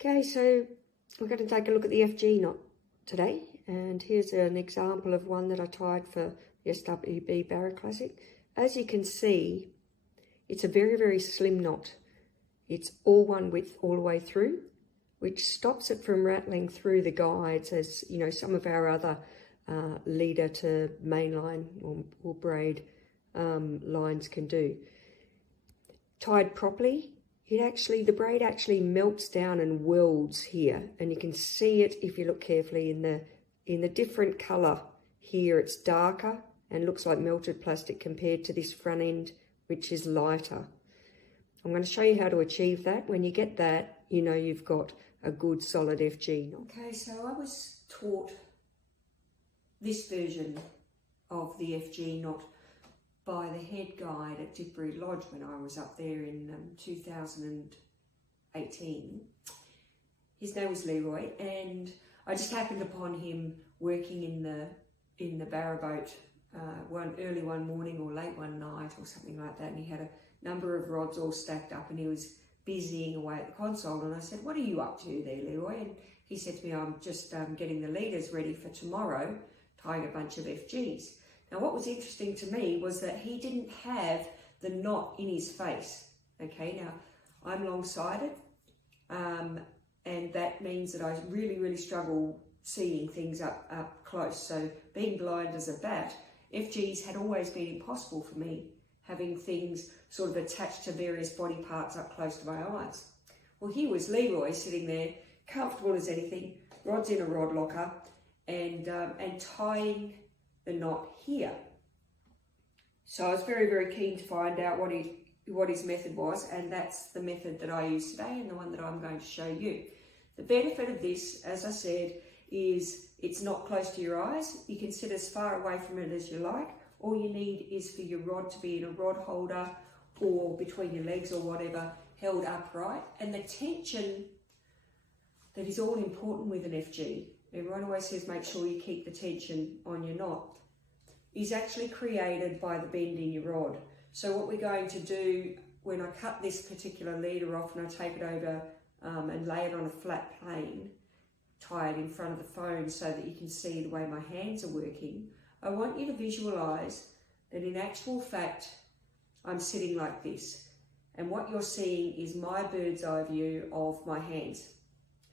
Okay, so we're going to take a look at the FG knot today, and here's an example of one that I tied for the SWB Barra Classic. As you can see, it's a very, very slim knot. It's all one width all the way through, which stops it from rattling through the guides as, you know, some of our other leader to mainline or braid lines can do. Tied properly, the braid actually melts down and welds here, and you can see it if you look carefully in the different colour. Here it's darker and looks like melted plastic compared to this front end, which is lighter. I'm going to show you how to achieve that. When you get that, you know you've got a good solid FG knot. Okay, so I was taught this version of the FG knot by the head guide at Tipperary Lodge when I was up there in 2018. His name was Leroy, and I just happened upon him working in the barra boat early one morning or late one night or something like that, and he had a number of rods all stacked up and he was busying away at the console, and I said, "What are you up to there, Leroy?" And he said to me, "I'm just getting the leaders ready for tomorrow, tying a bunch of FGs." Now, what was interesting to me was that he didn't have the knot in his face. Okay, now I'm long-sighted, and that means that I really, really struggle seeing things up close. So being blind as a bat, FGs had always been impossible for me, having things sort of attached to various body parts up close to my eyes. Well, here was Leroy sitting there, comfortable as anything, rods in a rod locker, and tying the knot here. So I was very, very keen to find out what his method was, and that's the method that I use today and the one that I'm going to show you. The benefit of this, as I said, is it's not close to your eyes. You can sit as far away from it as you like. All you need is for your rod to be in a rod holder or between your legs or whatever, held upright. And the tension that is all important with an FG, everyone always says make sure you keep the tension on your knot, is actually created by the bend in your rod. So what we're going to do when I cut this particular leader off and I take it over and lay it on a flat plane, tie it in front of the phone so that you can see the way my hands are working, I want you to visualise that in actual fact I'm sitting like this, and what you're seeing is my bird's eye view of my hands,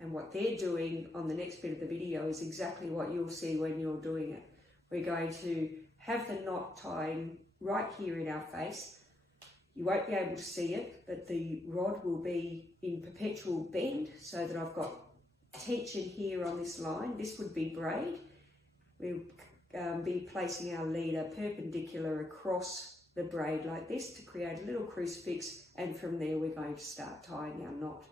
and what they're doing on the next bit of the video is exactly what you'll see when you're doing it. We're going to have the knot tying right here in our face. You won't be able to see it, but the rod will be in perpetual bend so that I've got tension here on this line. This would be braid. We'll be placing our leader perpendicular across the braid like this to create a little crucifix, and from there we're going to start tying our knot.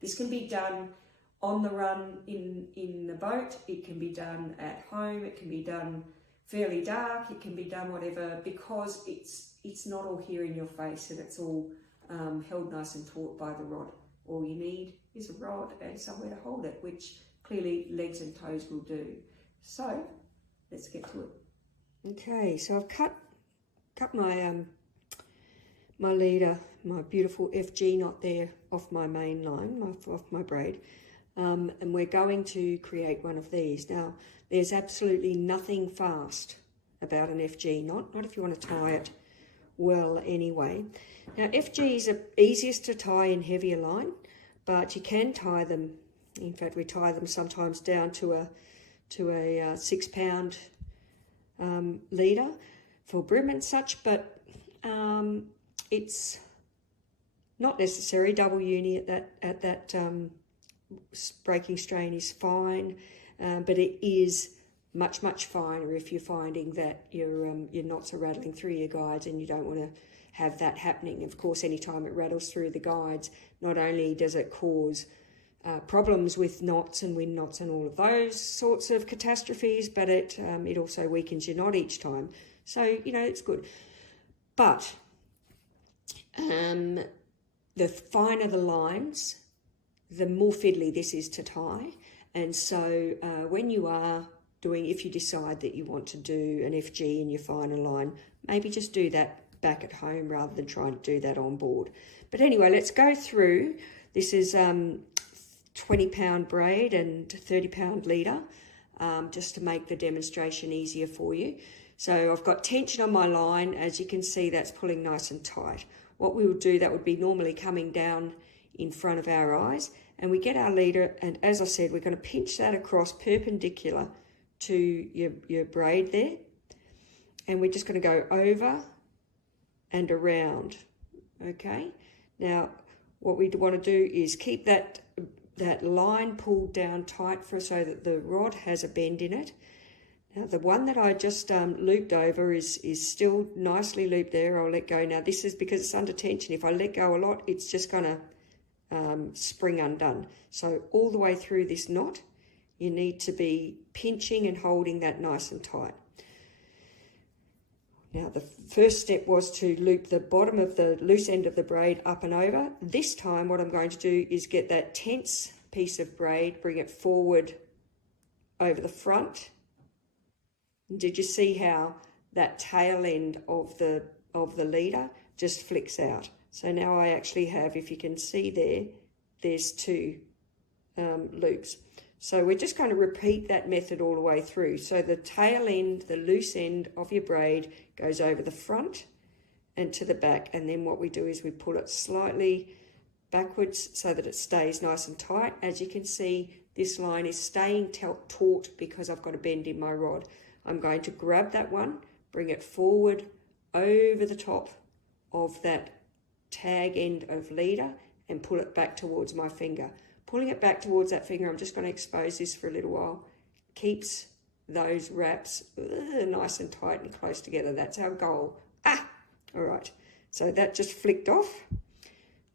This can be done on the run in the boat, it can be done at home, it can be done fairly dark, it can be done whatever, because it's not all here in your face and it's all held nice and taut by the rod. All you need is a rod and somewhere to hold it, which clearly legs and toes will do. So let's get to it. Okay, so I've cut my my leader, my beautiful FG knot there off my main line, off my braid. And we're going to create one of these. Now, there's absolutely nothing fast about an FG knot, not if you want to tie it well anyway. Now, FGs are easiest to tie in heavier line, but you can tie them, in fact we tie them sometimes down to a 6 pound leader for brim and such, but it's not necessary. Double uni at that breaking strain is fine, but it is much finer if you're finding that your knots are rattling through your guides and you don't want to have that happening. Of course, anytime it rattles through the guides, not only does it cause problems with knots and wind knots and all of those sorts of catastrophes, but it also weakens your knot each time. So, you know, it's good. But the finer the lines, the more fiddly this is to tie. And so when you are doing, if you decide that you want to do an FG in your finer line, maybe just do that back at home rather than trying to do that on board. But anyway, let's go through. This is 20-pound braid and 30-pound leader, just to make the demonstration easier for you. So I've got tension on my line. As you can see, that's pulling nice and tight. What we would do, that would be normally coming down in front of our eyes, and we get our leader, and as I said, we're going to pinch that across perpendicular to your braid there, and we're just going to go over and around. Okay, now what we want to do is keep that line pulled down tight so that the rod has a bend in it. Now the one that I just looped over is still nicely looped there. I'll let go. Now this is because it's under tension. If I let go a lot, it's just going to spring undone. So all the way through this knot, you need to be pinching and holding that nice and tight. Now the first step was to loop the bottom of the loose end of the braid up and over. This time what I'm going to do is get that tense piece of braid, bring it forward over the front. Did you see how that tail end of the leader just flicks out? So now I actually have, if you can see there's two loops. So we're just going to repeat that method all the way through. So the tail end, the loose end of your braid goes over the front and to the back. And then what we do is we pull it slightly backwards so that it stays nice and tight. As you can see, this line is staying taut because I've got a bend in my rod. I'm going to grab that one, bring it forward over the top of that tag end of leader and pull it back towards my finger. Pulling it back towards that finger, I'm just going to expose this for a little while, keeps those wraps nice and tight and close together. That's our goal. All right, so that just flicked off.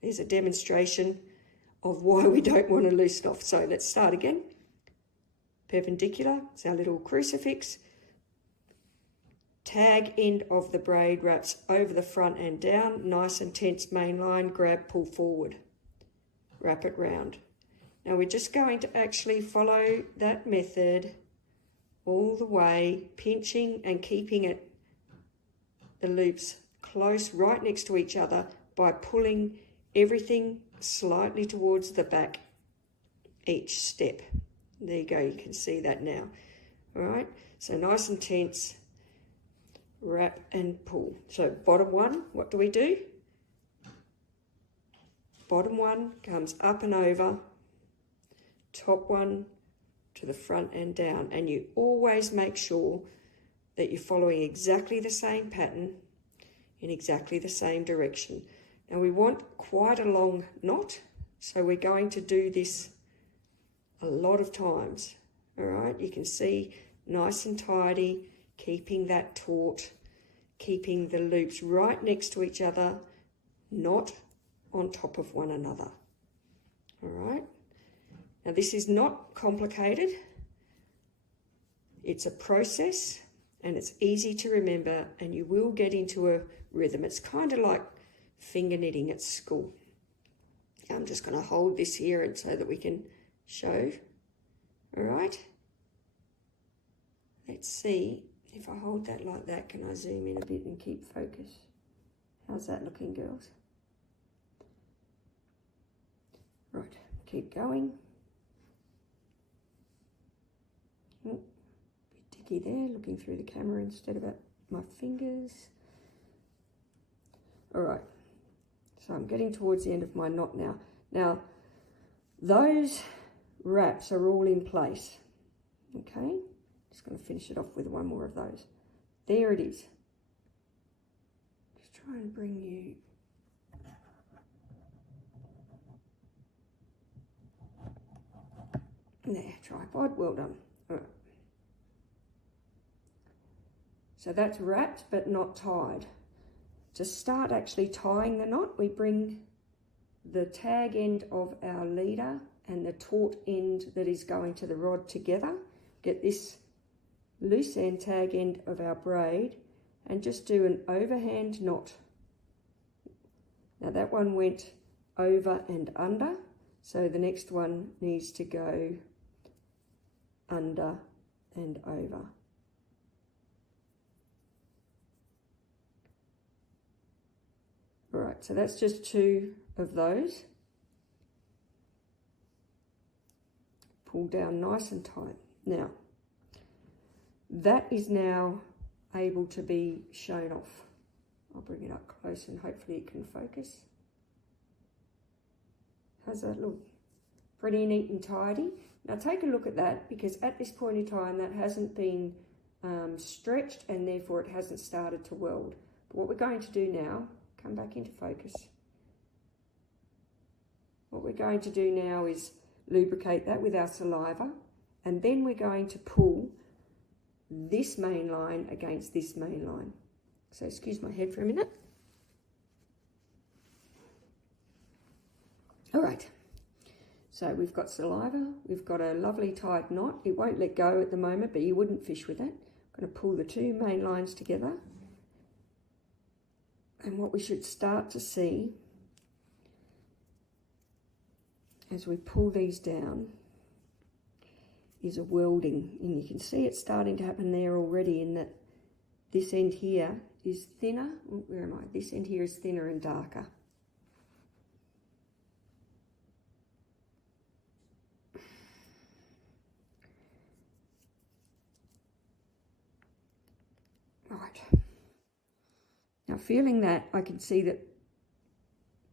There's a demonstration of why we don't want to loosen off. So let's start again. Perpendicular, it's our little crucifix. Tag end of the braid wraps over the front and down, nice and tense main line, grab, pull forward, wrap it round. Now we're just going to actually follow that method all the way, pinching and keeping it, the loops close right next to each other by pulling everything slightly towards the back each step. There you go, you can see that now. All right, so nice and tense, wrap and pull. So bottom one, what do we do? Bottom one comes up and over, top one to the front and down, and you always make sure that you're following exactly the same pattern in exactly the same direction. Now we want quite a long knot, so we're going to do this a lot of times. All right, you can see nice and tidy, keeping that taut, keeping the loops right next to each other, not on top of one another. All right, now this is not complicated. It's a process and it's easy to remember, and you will get into a rhythm. It's kind of like finger knitting at school. I'm just going to hold this here and so that we can show. All right, let's see if I hold that like that. Can I zoom in a bit and keep focus? How's that looking, girls? Right, keep going. Oh, bit dicky there, looking through the camera instead of at my fingers. All right, so I'm getting towards the end of my knot now. Now, those wraps are all in place, okay? Just going to finish it off with one more of those. There it is. Just try and bring you... There, tripod, well done. All right. So that's wrapped but not tied. To start actually tying the knot, we bring the tag end of our leader and the taut end that is going to the rod together. Get this loose end tag end of our braid and just do an overhand knot. Now that one went over and under, so the next one needs to go under and over. All right, so that's just two of those. pull down nice and tight. Now, that is now able to be shown off. I'll bring it up close and hopefully it can focus. How's that look? Pretty neat and tidy. Now take a look at that, because at this point in time that hasn't been stretched and therefore it hasn't started to weld. But what we're going to do now, come back into focus. What we're going to do now is lubricate that with our saliva, and then we're going to pull this main line against this main line. So excuse my head for a minute. All right, so we've got saliva, we've got a lovely tight knot. It won't let go at the moment, but you wouldn't fish with it. I'm going to pull the two main lines together. And what we should start to see as we pull these down is a welding. And you can see it starting to happen there already, in that this end here is thinner. Where am I? This end here is thinner and darker. Right. Now feeling that, I can see that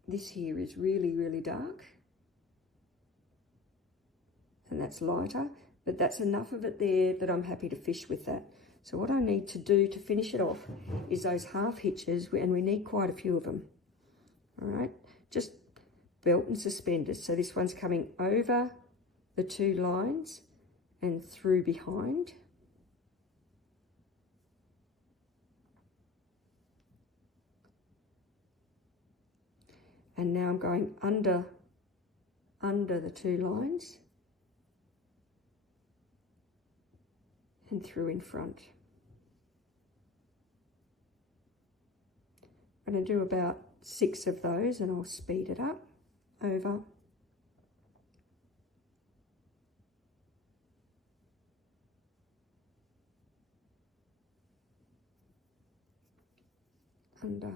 this here is really, really dark. And that's lighter, but that's enough of it there that I'm happy to fish with that. So what I need to do to finish it off is those half hitches, and we need quite a few of them. All right, just belt and suspenders. So this one's coming over the two lines and through behind. And now I'm going under the two lines and through in front. I'm going to do about 6 of those, and I'll speed it up. Over, under,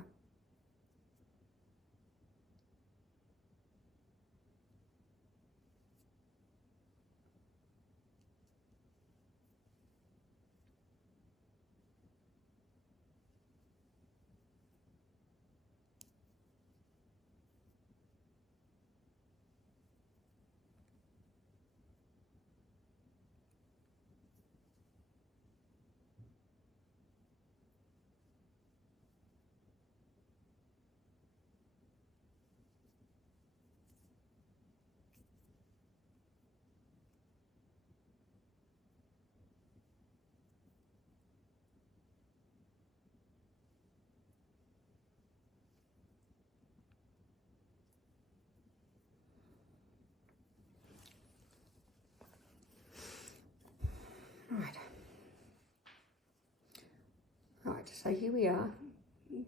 Right, so here we are,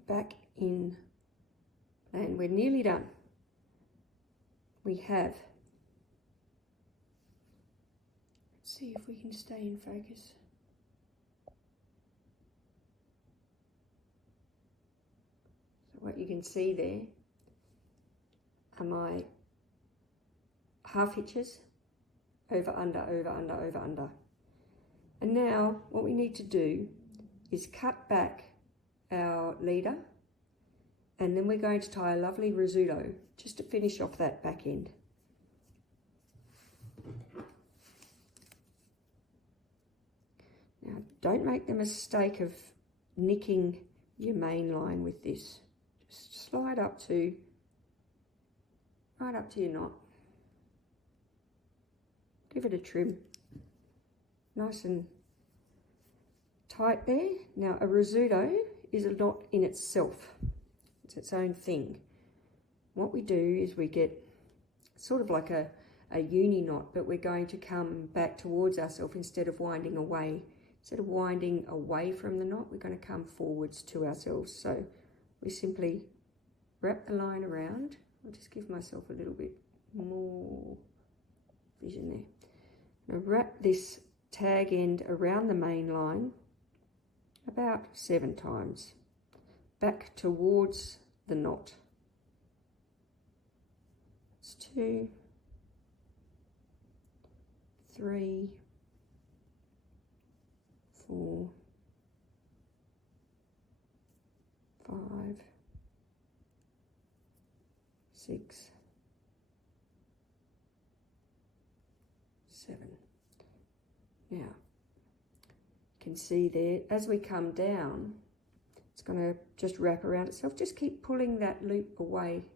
back in, and we're nearly done. We have, let's see if we can stay in focus. So what you can see there are my half hitches, over, under, over, under, over, under. And now what we need to do is cut back our leader, and then we're going to tie a lovely risotto just to finish off that back end. Now don't make the mistake of nicking your main line with this. Just slide up to, right up to your knot. Give it a trim, nice and tight there. Now a risotto is a knot in itself. It's its own thing. What we do is we get sort of like a uni knot, but we're going to come back towards ourselves instead of winding away. Instead of winding away from the knot, we're going to come forwards to ourselves. So we simply wrap the line around. I'll just give myself a little bit more vision there. Now wrap this tag end around the main line about 7 times, back towards the knot. It's 2, 3, 4, 5, 6, 7. Now, you can see there, as we come down, it's going to just wrap around itself. Just keep pulling that loop away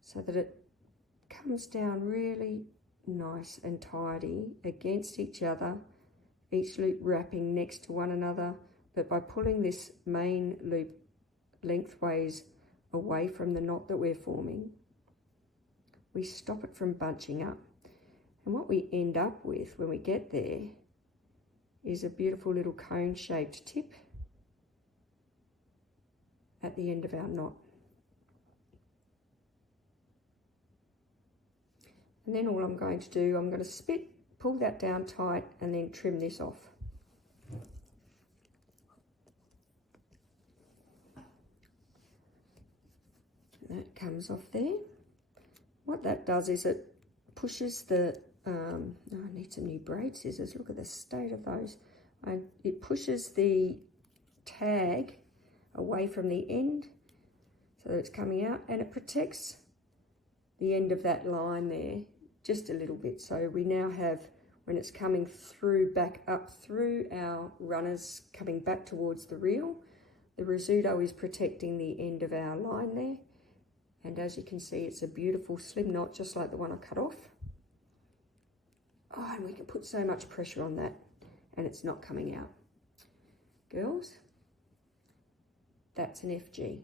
so that it comes down really nice and tidy against each other, each loop wrapping next to one another, but by pulling this main loop lengthways away from the knot that we're forming, we stop it from bunching up. And what we end up with when we get there is a beautiful little cone-shaped tip at the end of our knot. And then all I'm going to do, I'm going to pull that down tight and then trim this off. And that comes off there. What that does is it pushes the, I need some new braid scissors, look at the state of those. It pushes the tag away from the end so that it's coming out, and it protects the end of that line there just a little bit. So we now have, when it's coming through, back up through our runners, coming back towards the reel, the rizzuto is protecting the end of our line there. And as you can see, it's a beautiful slim knot, just like the one I cut off. Oh, and we can put so much pressure on that and it's not coming out. Girls, that's an FG.